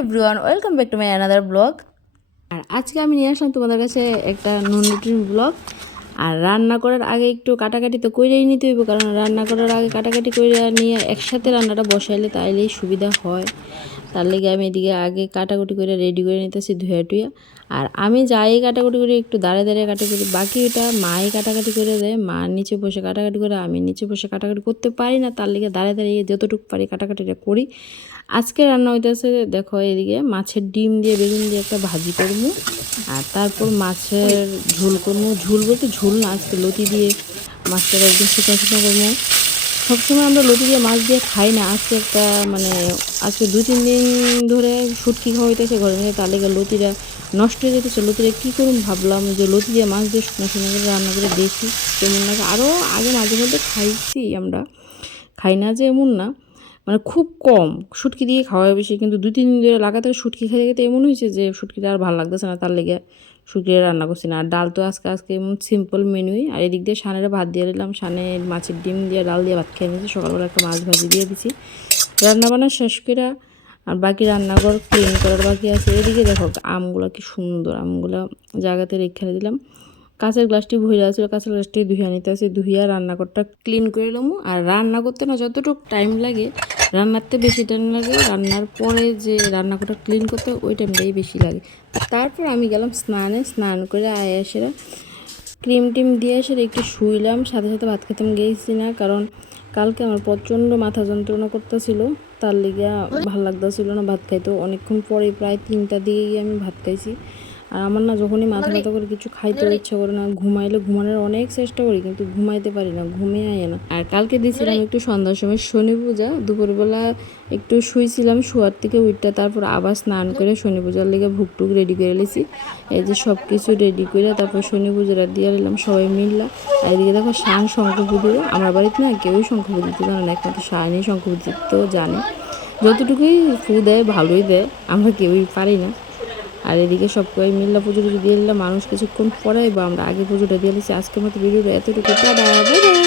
Everyone, welcome back to my another blog. আর আজকে আমি নিয়ে আসলাম তোমাদের কাছে একটা নন রুটিন ব্লগ। আর রান্না করার আগে একটু কাটাকাটি তো করেই নিতে হইব, কারণ রান্না করার আগে কাটাকাটি করে নিয়ে একসাথে রান্নাটা বসাইলে তাইলেই সুবিধা হয়। তার লেগে আমি এদিকে আগে কাটাকুটি করে রেডি করে নিতেছি ধুয়ে টুয়ে। আর আমি যাই কাটাকুটি করি একটু দাঁড়িয়ে দাঁড়িয়ে কাটাকুটি, বাকি ওটা মাই কাটাকাটি করে দেয়। মা নিচে বসে কাটাকাটি করে, আমি নিচে বসে কাটাকাটি করতে পারি না, তার লেগে দাঁড়িয়ে দাঁড়িয়ে যতটুকু পারি কাটাকাটিটা করি। আজকে রান্না হইতেছে দেখো, এদিকে মাছের ডিম দিয়ে বেগুন দিয়ে একটা ভাজি করবো, আর তারপর মাছের ঝোল করবো। ঝোল বলতে ঝোল না, আজকে লতি দিয়ে মাছটা একদম শুকনো শুকনো করবো। সবসময় আমরা লতি দিয়ে মাছ দিয়ে খাই না, আজকে একটা আজকে 2-3 দিন ধরে শুটকি খাওয়া হইতেছে ঘরে নিয়ে, তার লেগে লতিটা নষ্ট হয়ে যেতেছে। লতিটা কী করুন ভাবলাম যে লতি দিয়ে মাছ দিয়ে শুকনো শুকনো করে রান্না করে দেখি কেমন লাগে। আরও আগে মাঝে মধ্যে খাইছি, আমরা খাই না যে এমন না, খুব কম শুটকি দিয়ে খাওয়া বেশি। কিন্তু 2-3 দিন ধরে লাগাতার শুটকি খেতে খেতে এমন হয়েছে যে শুটকিটা আর ভালো লাগতেছে না, তার লেগে শুটকি রান্না করছি না। আর ডাল তো আজকে এমন সিম্পল মেনুই। আর এদিক দিয়ে সানের ভাত দিয়ে দিলাম, সানে মাছের ডিম দিয়ে ডাল দিয়ে ভাত খেয়ে নিয়েছি। সকালবেলা একটা মাছ ভাজি দিয়ে দিছি, রান্নাবান্না শেষ করে। আর বাকি রান্নাঘর ক্লিন করার বাকি আছে। এদিকে দেখো আমগুলো কি সুন্দর, আমগুলো জায়গাতে রেখে দিলাম। কাঁচের গ্লাসটি ভরে আছিল, কাঁচের গ্লাসটি ধুইয়া নিতে আছে, ধুইয়া রান্নাঘরটা ক্লিন করে নেবো। আর রান্না করতে না যতটুকু টাইম লাগে, রান্নাতে বেশি টাইম লাগে, রান্নার পরে যে রান্নাঘরটা ক্লিন করতে ওই টাইমটাই বেশি লাগে। তারপর আমি গেলাম স্নান করে এসে ক্রিম টিম দিয়ে এসে একটু শুইলাম, সাথে সাথে ভাত খেতে গেছি না, কারণ কালকে আমার প্রচণ্ড মাথা যন্ত্রণা করতেছিল, তার লিগে ভাল লাগতেছিল না ভাত খাইতে। অনেকক্ষণ পরে প্রায় 3টার দিকে গিয়ে আমি ভাত খাইছি। আর আমার না যখনই মাথা ব্যথা করে কিছু খাইতে ইচ্ছা করে না, ঘুমানোর অনেক চেষ্টা করি কিন্তু ঘুমাইতে পারি না, ঘুমিয়ে আয় না। আর কালকে দিয়েছিলাম একটু সন্ধ্যার সময় শনি পূজা, দুপুরবেলা একটু শুয়েছিলাম, শোয়ার থেকে উঠটা তারপর আবার স্নান করে শনি পূজার লেগে ভুকটুক রেডি করে নিয়েছি। এই যে সব কিছু রেডি করে তারপর শনি পূজাটা দিয়ে নিলাম সবাই মিললাম। আর এদিকে দেখো শান শঙ্খপুর দিল, আমার বাড়িতে না কেউই শঙ্খপুর দিতে জানে না, একমাত্র শানই শঙ্খপুর দিতেও জানে। যতটুকুই ফু দেয় ভালোই দেয়, আমরা কেউই পারি না। আর এদিকে সব মিল্লা পুজো টুজো দিয়ে দিলাম, মানুষ কিছুক্ষণ পরে বা আমরা আগে পুজোটা দিয়ে দিচ্ছি। আজকের মতো ভিডিওটা এতটুকু, টাটা, বাই বাই।